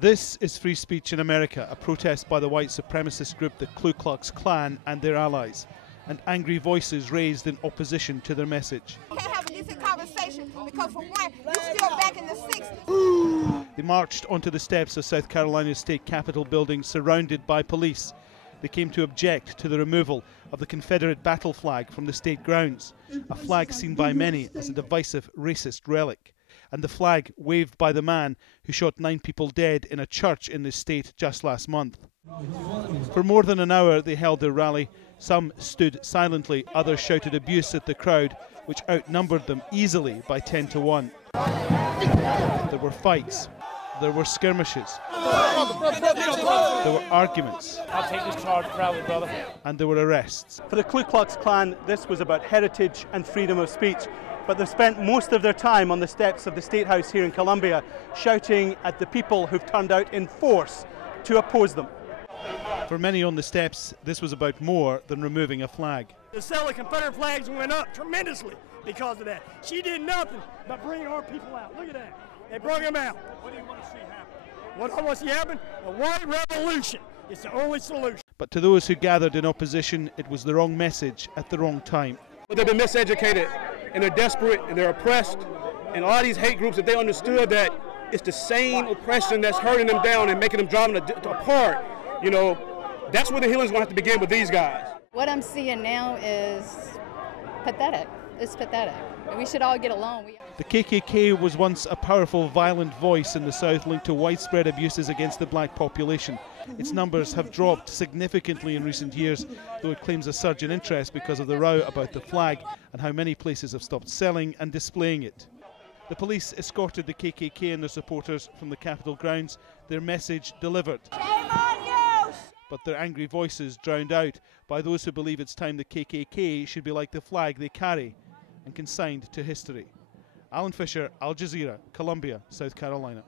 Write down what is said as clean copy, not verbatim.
This is free speech in America, a protest by the white supremacist group the Ku Klux Klan and their allies, and angry voices raised in opposition to their message. We can't have a decent conversation because, for one, you're still back in the 60s. They marched onto the steps of South Carolina's state capitol building surrounded by police. They came to object to the removal of the Confederate battle flag from the state grounds, a flag seen by many as a divisive racist relic, and the flag waved by the man who shot 9 people dead in a church in the state just last month. For more than an hour they held their rally. Some stood silently, others shouted abuse at the crowd, which outnumbered them easily by 10 to 1. There were fights, there were skirmishes, there were arguments, I'll take this charge proudly, brother. and there were arrests. For the Ku Klux Klan, this was about heritage and freedom of speech, but they've spent most of their time on the steps of the State House here in Columbia, shouting at the people who've turned out in force to oppose them. For many on the steps, this was about more than removing a flag. The sale of Confederate flags went up tremendously because of that. She did nothing but bring our people out. Look at that. They brought them out. What do you want to see happen? What I want to see happen? A white revolution. It's the only solution. But to those who gathered in opposition, it was the wrong message at the wrong time. But they've been miseducated, and they're desperate, and they're oppressed. And a lot of these hate groups, if they understood that it's the same oppression that's hurting them down and making them driving apart, you know, that's where the healing's going to have to begin with these guys. What I'm seeing now is pathetic. It's pathetic. We should all get along. The KKK was once a powerful, violent voice in the South linked to widespread abuses against the black population. Its numbers have dropped significantly in recent years, though it claims a surge in interest because of the row about the flag and how many places have stopped selling and displaying it. The police escorted the KKK and their supporters from the Capitol grounds, their message delivered. Shame on you! But their angry voices drowned out by those who believe it's time the KKK should be like the flag they carry and consigned to history. Alan Fisher, Al Jazeera, Columbia, South Carolina.